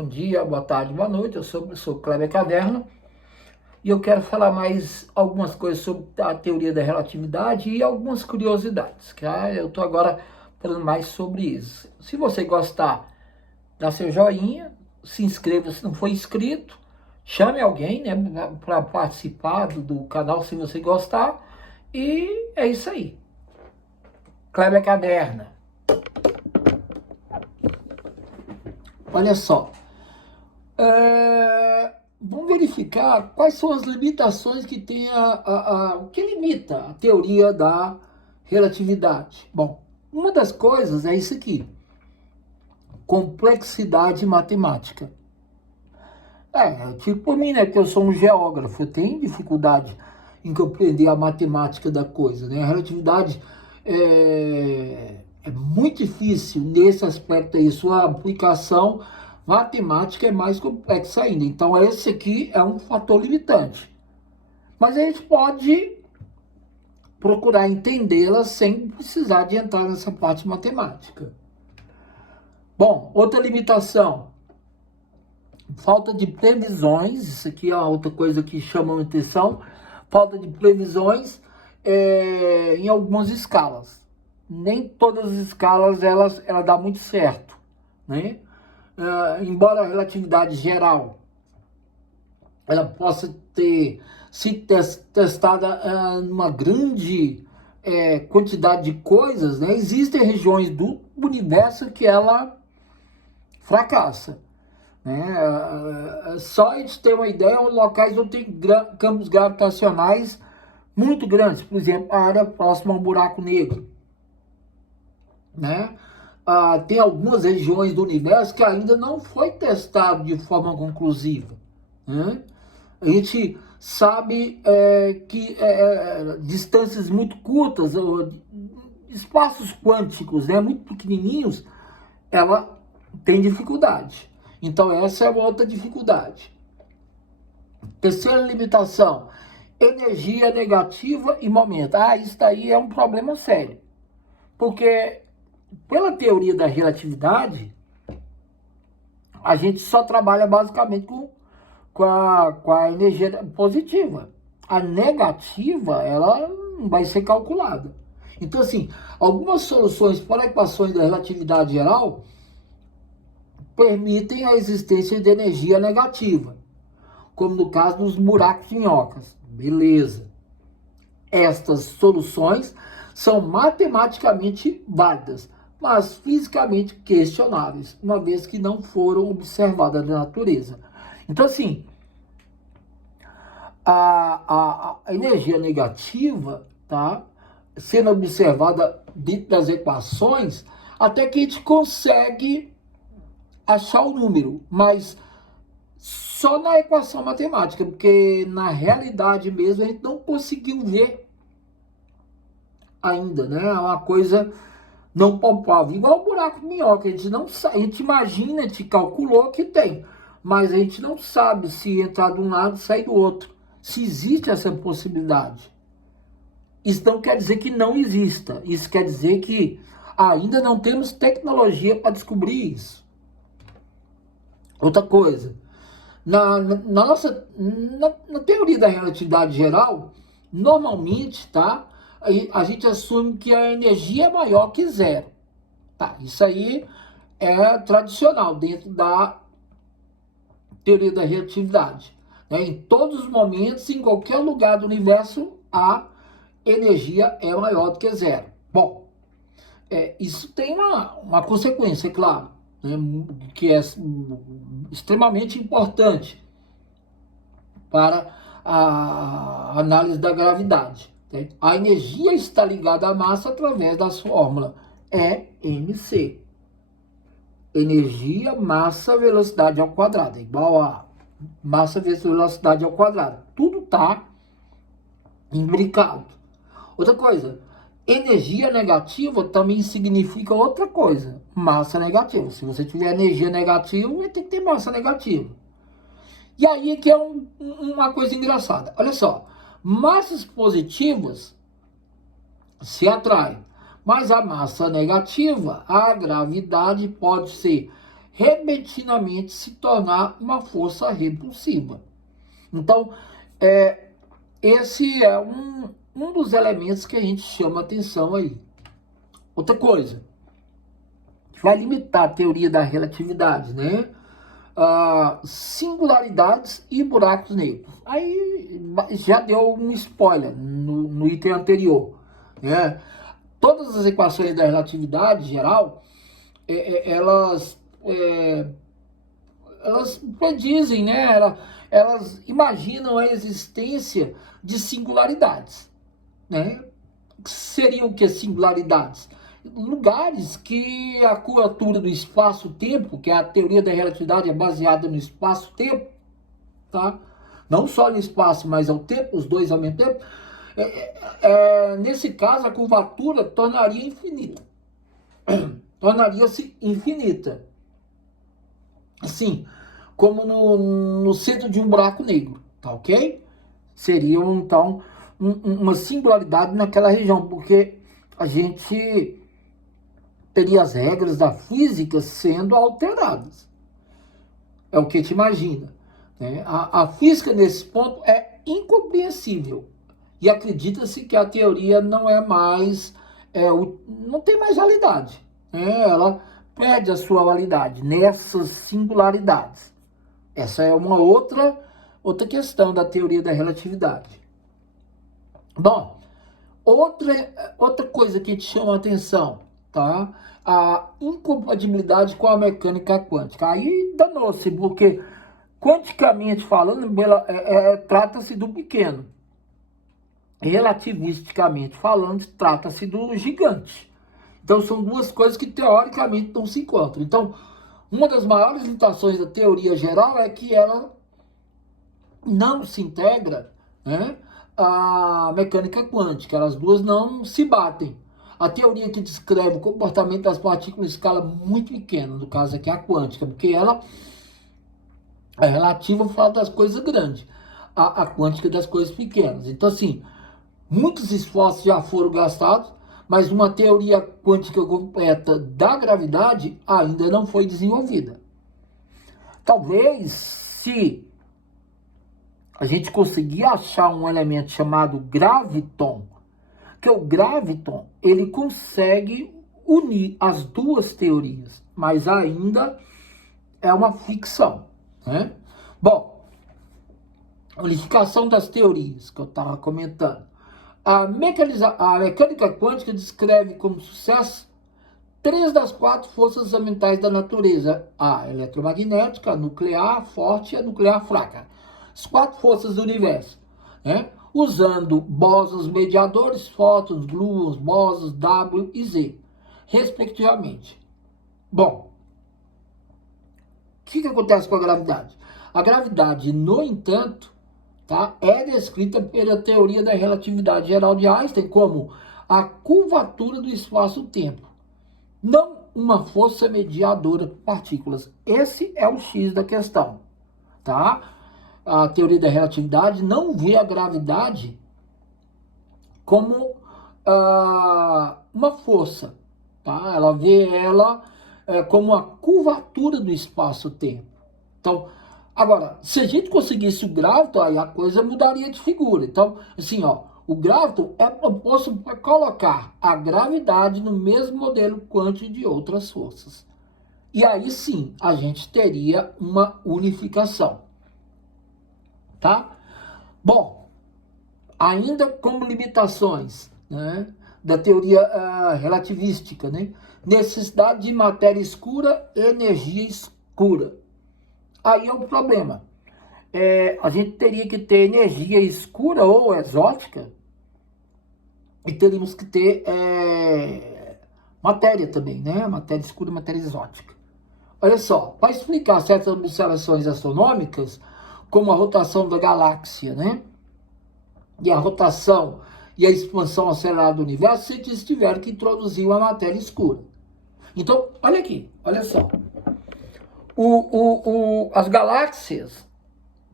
Bom dia, boa tarde, boa noite. Eu sou Kleber Caverna e eu quero falar mais algumas coisas sobre a teoria da relatividade e algumas curiosidades, tá? Eu estou agora falando mais sobre isso. Se você gostar, dá seu joinha, se inscreva se não for inscrito, chame alguém, né, para participar do canal se você gostar. E é isso aí. Kleber Caverna. Olha só. Vamos verificar quais são as limitações que tem o que limita a teoria da relatividade. Bom, uma das coisas é isso aqui: complexidade matemática. Tipo por mim, né? Porque eu sou um geógrafo, eu tenho dificuldade em compreender a matemática da coisa, né? A relatividade é muito difícil nesse aspecto aí, sua aplicação matemática é mais complexa ainda. Então, esse aqui é um fator limitante. Mas a gente pode procurar entendê-la sem precisar de entrar nessa parte matemática. Bom, outra limitação: falta de previsões. Isso aqui é outra coisa que chama a atenção. Falta de previsões em algumas escalas. Nem todas as escalas ela dá muito certo, né? Embora a relatividade geral ela possa ter sido testada numa grande quantidade de coisas, né? Existem regiões do universo que ela fracassa, né? Só a gente ter uma ideia, locais onde tem campos gravitacionais muito grandes, por exemplo, a área próxima ao buraco negro, né? Tem algumas regiões do universo que ainda não foi testado de forma conclusiva, né? A gente sabe que distâncias muito curtas, espaços quânticos, né, muito pequenininhos, ela tem dificuldade. Então essa é uma outra dificuldade. Terceira limitação: energia negativa e momento. Isso daí é um problema sério, porque pela teoria da relatividade, a gente só trabalha basicamente com a energia positiva. A negativa, ela não vai ser calculada. Então, assim, algumas soluções para equações da relatividade geral permitem a existência de energia negativa, como no caso dos buracos-minhocas. Beleza. Estas soluções são matematicamente válidas, mas fisicamente questionáveis, uma vez que não foram observadas na natureza. Então, assim, a energia negativa, tá, sendo observada dentro das equações, até que a gente consegue achar o número, mas só na equação matemática, porque na realidade mesmo a gente não conseguiu ver ainda, né? É uma coisa não palpável, igual o buraco de minhoca. A gente não sabe, a gente imagina, a gente calculou que tem, mas a gente não sabe se entrar de um lado e sair do outro, se existe essa possibilidade. Isso não quer dizer que não exista, isso quer dizer que ainda não temos tecnologia para descobrir isso. Outra coisa, na teoria da relatividade geral, normalmente, tá, a gente assume que a energia é maior que zero. Tá, isso aí é tradicional dentro da teoria da relatividade, né? Em todos os momentos, em qualquer lugar do universo, a energia é maior do que zero. Bom, isso tem uma consequência, é claro, né, que é extremamente importante para a análise da gravidade. A energia está ligada à massa através da fórmula EmC. Energia, massa, velocidade ao quadrado. É igual a massa vezes velocidade ao quadrado. Tudo está imbricado. Outra coisa, energia negativa também significa outra coisa. Massa negativa. Se você tiver energia negativa, vai ter que ter massa negativa. E aí que é uma coisa engraçada. Olha só, massas positivas se atraem, mas a massa negativa, a gravidade, pode ser repentinamente se tornar uma força repulsiva. Então, esse é um dos elementos que a gente chama atenção aí. Outra coisa, vai limitar a teoria da relatividade, né? Singularidades e buracos negros. Aí já deu um spoiler no item anterior, né? Todas as equações da relatividade geral, elas predizem, né? Elas imaginam a existência de singularidades, né? Seriam o que singularidades? Lugares que a curvatura do espaço-tempo, que a teoria da relatividade é baseada no espaço-tempo, tá? Não só no espaço, mas ao tempo, os dois ao mesmo tempo. Nesse caso, a curvatura tornaria infinita. Tornaria-se infinita. Assim, como no centro de um buraco negro, tá ok? Seria, então, uma singularidade naquela região, porque a gente teria as regras da física sendo alteradas. É o que te imagina, né? A física, nesse ponto, é incompreensível. E acredita-se que a teoria não é mais, não tem mais validade, né? Ela perde a sua validade nessas singularidades. Essa é uma outra questão da teoria da relatividade. Bom, outra coisa que te chama a atenção, tá? A incompatibilidade com a mecânica quântica. Aí danou-se, porque quanticamente falando, trata-se do pequeno. Relativisticamente falando, trata-se do gigante. Então são duas coisas que teoricamente não se encontram. Então, uma das maiores limitações da teoria geral é que ela não se integra, né, à mecânica quântica. Elas duas não se batem. A teoria que descreve o comportamento das partículas em escala muito pequena, no caso aqui a quântica, porque ela é relativa ao fato das coisas grandes, a quântica das coisas pequenas. Então, assim, muitos esforços já foram gastados, mas uma teoria quântica completa da gravidade ainda não foi desenvolvida. Talvez, se a gente conseguir achar um elemento chamado graviton, que o graviton, ele consegue unir as duas teorias, mas ainda é uma ficção, né? Bom, unificação das teorias que eu estava comentando. A mecânica quântica descreve como sucesso 3 das 4 forças fundamentais da natureza: a eletromagnética, a nuclear forte e a nuclear fraca. As 4 forças do universo, né? Usando bósons mediadores, fótons, gluons, bósons W e Z, respectivamente. Bom, o que acontece com a gravidade? A gravidade, no entanto, tá, é descrita pela teoria da relatividade geral de Einstein como a curvatura do espaço-tempo, não uma força mediadora por partículas. Esse é o X da questão, tá? A teoria da relatividade não vê a gravidade como uma força, tá? Ela vê ela como a curvatura do espaço-tempo. Então, agora, se a gente conseguisse o graviton, aí a coisa mudaria de figura. Então, assim, ó, o graviton é proposto para colocar a gravidade no mesmo modelo quântico de outras forças. E aí sim, a gente teria uma unificação. Tá? Bom, ainda como limitações, né, da teoria relativística, né? Necessidade de matéria escura e energia escura. Aí é um problema. A gente teria que ter energia escura ou exótica e teríamos que ter matéria também, né? Matéria escura e matéria exótica. Olha só, para explicar certas observações astronômicas, como a rotação da galáxia, né? E a rotação e a expansão acelerada do universo, cientistas tiveram que introduzir uma matéria escura. Então, olha aqui, olha só. As galáxias,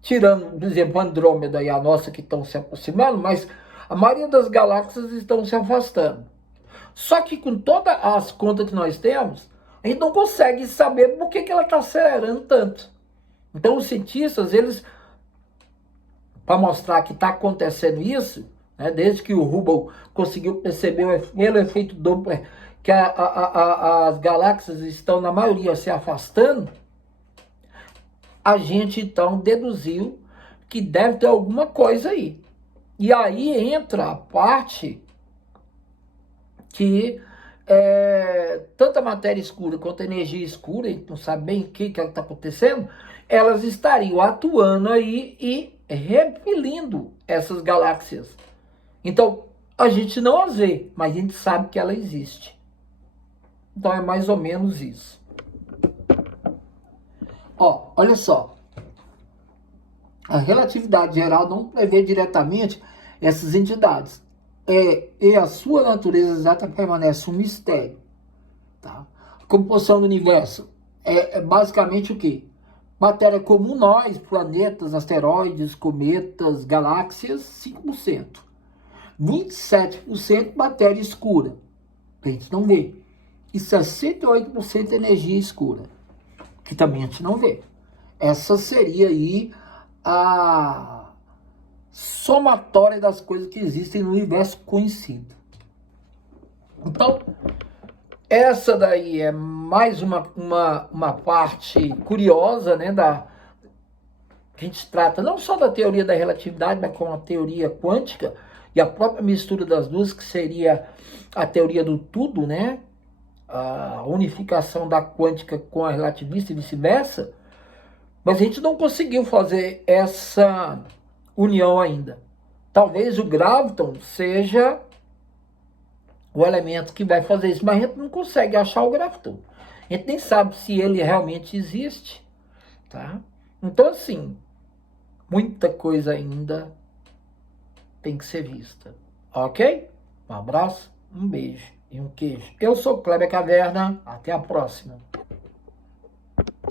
tirando, por exemplo, Andrômeda e a nossa que estão se aproximando, mas a maioria das galáxias estão se afastando. Só que com todas as contas que nós temos, A gente não consegue saber por que ela está acelerando tanto. Então os cientistas, eles, para mostrar que está acontecendo isso, né, desde que o Hubble conseguiu perceber pelo efeito Doppler que as galáxias estão, na maioria, se afastando, a gente então deduziu que deve ter alguma coisa aí. E aí entra a parte que tanto a matéria escura quanto a energia escura, a gente não sabe bem o que está acontecendo, elas estariam atuando aí e repelindo essas galáxias. Então, a gente não as vê, mas a gente sabe que ela existe. Então é mais ou menos isso. Ó, olha só. A relatividade geral não prevê diretamente essas entidades. E a sua natureza exata permanece um mistério. Tá? A composição do universo é basicamente o quê? Matéria comum nós, planetas, asteroides, cometas, galáxias, 5%. 27% matéria escura, que a gente não vê. E 68% energia escura, que também a gente não vê. Essa seria aí a somatória das coisas que existem no universo conhecido. Então, essa daí é mais uma parte curiosa, né, que a gente trata não só da teoria da relatividade, mas como a teoria quântica e a própria mistura das duas, que seria a teoria do tudo, né, a unificação da quântica com a relativista e vice-versa, mas a gente não conseguiu fazer essa união ainda. Talvez o graviton seja o elemento que vai fazer isso, mas a gente não consegue achar o graviton. A gente nem sabe se ele realmente existe, tá? Então, assim, muita coisa ainda tem que ser vista, ok? Um abraço, um beijo e um queijo. Eu sou Kleber Caverna, até a próxima.